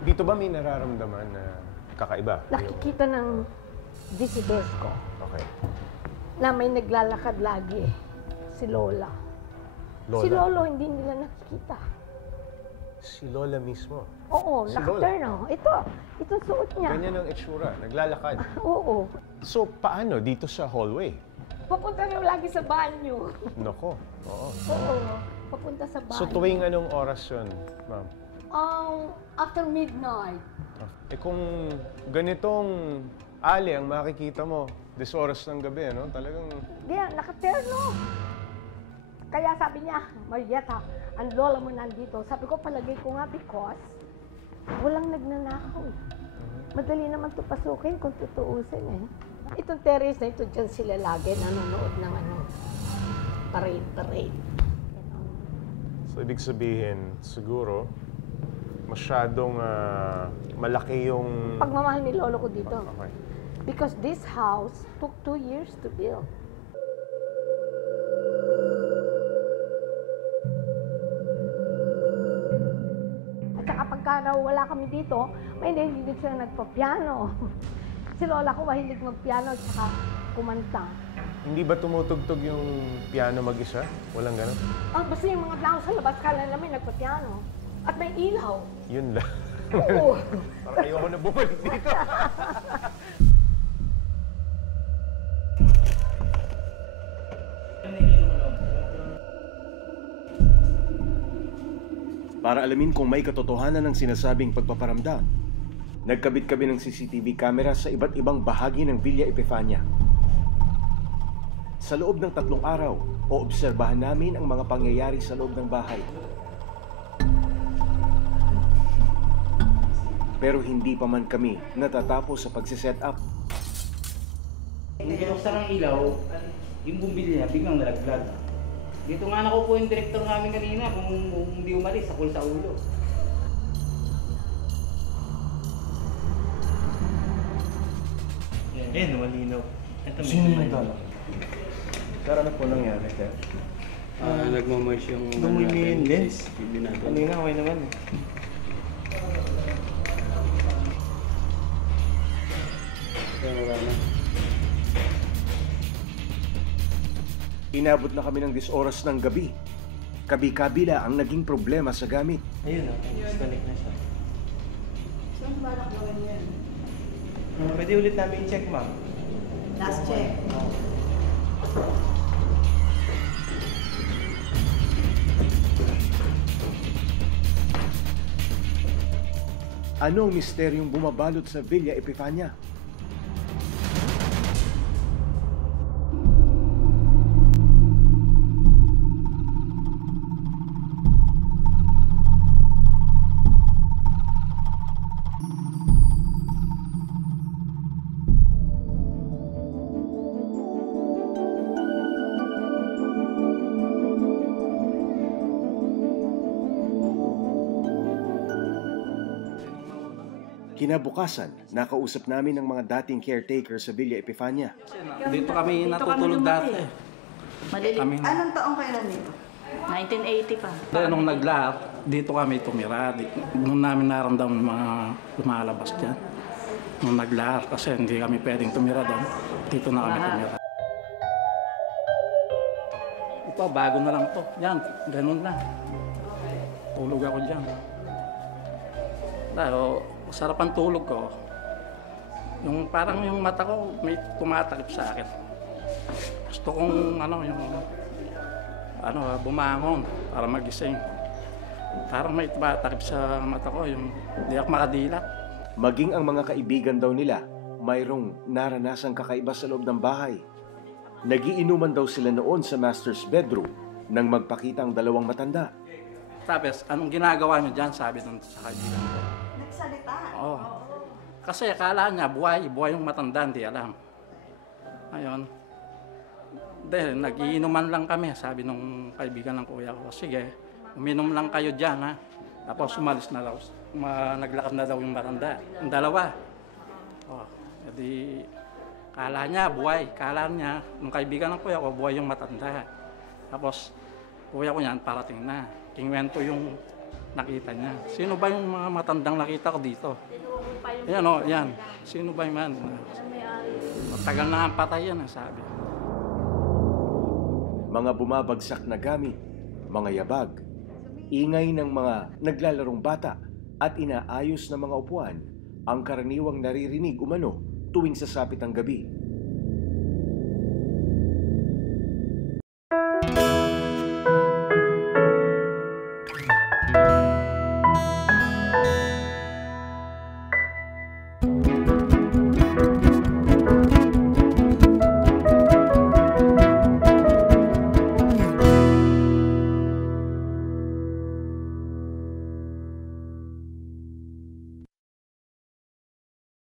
Dito ba may nararamdaman na kakaiba? Nakikita ng visitors ko Okay. na may naglalakad lagi. Si Lola. Lola? Si Lolo hindi nila nakikita. Si Lola mismo? Oo, Si nakaterno. Ito suot niya. Ganyan ang itsura, naglalakad. Oo. So, paano dito sa hallway? Papunta na lagi sa banyo. Nako, oo. Oo, papunta sa banyo. So, tuwing anong oras yun, ma'am? After midnight. Eh kung ganitong ali ang makikita mo, this oras ng gabi, no? Talagang... Diyan, nakaterno. Kaya sabi niya, Marietta, ang lola mo nandito. Sabi ko, palagay ko nga because walang nagnanakaw eh. Madali naman ito pasukin kung tutuusin eh. Itong terrace na ito, dyan sila lagi nanonood ng parade. So, ibig sabihin, siguro, masyadong malaki yung... Pagmamahal ni lolo ko dito. Okay. Because this house took 2 years to build. At saka pagka wala kami dito, may hindi sila nagpa-piano. Si lola ko mahilig mag-piano at saka kumanta. Hindi ba tumutugtog yung piano mag-isa? Walang ganun? Basta yung mga tao sa labas, kala namin nagpa-piano. At may ilaw. Yun lang. Oo. Parang ayoko na bumalik dito. Para alamin kung may katotohanan ng sinasabing pagpaparamdam, nagkabit kami ng CCTV camera sa iba't ibang bahagi ng Villa Epifania. Sa loob ng 3 araw, oobserbahan namin ang mga pangyayari sa loob ng bahay. Pero hindi pa man kami natatapos sa pagsiset up. Kung binuksan ang ilaw, yung bumbilya biglang nalaglag. Dito nga nakupo yung direktor namin kanina kung hindi umalis, sakol sa ulo. Ayan, malinaw. Ito may Sino yung tumayo. nagdala? Sir, ano po nangyari, sir? Nagmamarch yung... Dumumi yung lens. Binado. Kanina, okay naman eh. Kaya wala na. Inabot na kami ng 10 oras ng gabi. Kabi-kabila ang naging problema sa gamit. Ayun o, disconnect na siya. Saan balak gawin yan? Pwede ulit namin i-check, ma'am. Last check. Ano ang misteryong bumabalot sa Villa Epifania? Kinabukasan, nakausap namin ang mga dating caretaker sa Villa Epifania. Dito kami natutulog dati. Kami, Anong taong kayo nandito? 1980 pa. nung naglahat, dito kami tumira. Nung namin naramdaman mga lumalabas dyan. Nung naglahat, kasi hindi kami pwedeng tumira doon. Dito na kami tumira. Ito, bago na lang to. Yan, ganun na. Tulog ako dyan. Dahil, sarap ang tulog ko. Yung parang yung mata ko may tumatakip sa akin. Gusto kong bumangon para magising. Parang may tumatakip sa mata ko, yung di ako makadilat. Maging ang mga kaibigan daw nila, mayroong naranasang kakaiba sa loob ng bahay. Nagiinuman daw sila noon sa master's bedroom nang magpakita ang 2 matanda. Tapos, anong ginagawa niyo dyan? Sabi nung sa kaibigan ko. Nagsalita. Oo. Kasi akala niya, buhay yung matanda, hindi alam. Ayun. Dahil nagiinuman lang kami, sabi nung kaibigan ng kuya ko. Sige, uminom lang kayo dyan, ha? Tapos umalis na daw. Naglakad na daw yung matanda. Yung 2. Oh, edi, kala niya, buhay. Kala niya, nung kaibigan ng kuya ko, buhay yung matanda. Tapos, kuya ko yan, parating na. Kingwento yung nakita niya. Sino ba yung mga matandang nakita ko dito? Ayan o, yan. Sino ba yung man? Matagal na ang patay yan, sabi. Mga bumabagsak na gamit, mga yabag, ingay ng mga naglalarong bata at inaayos na mga upuan ang karaniwang naririnig umano tuwing sasapit ang gabi.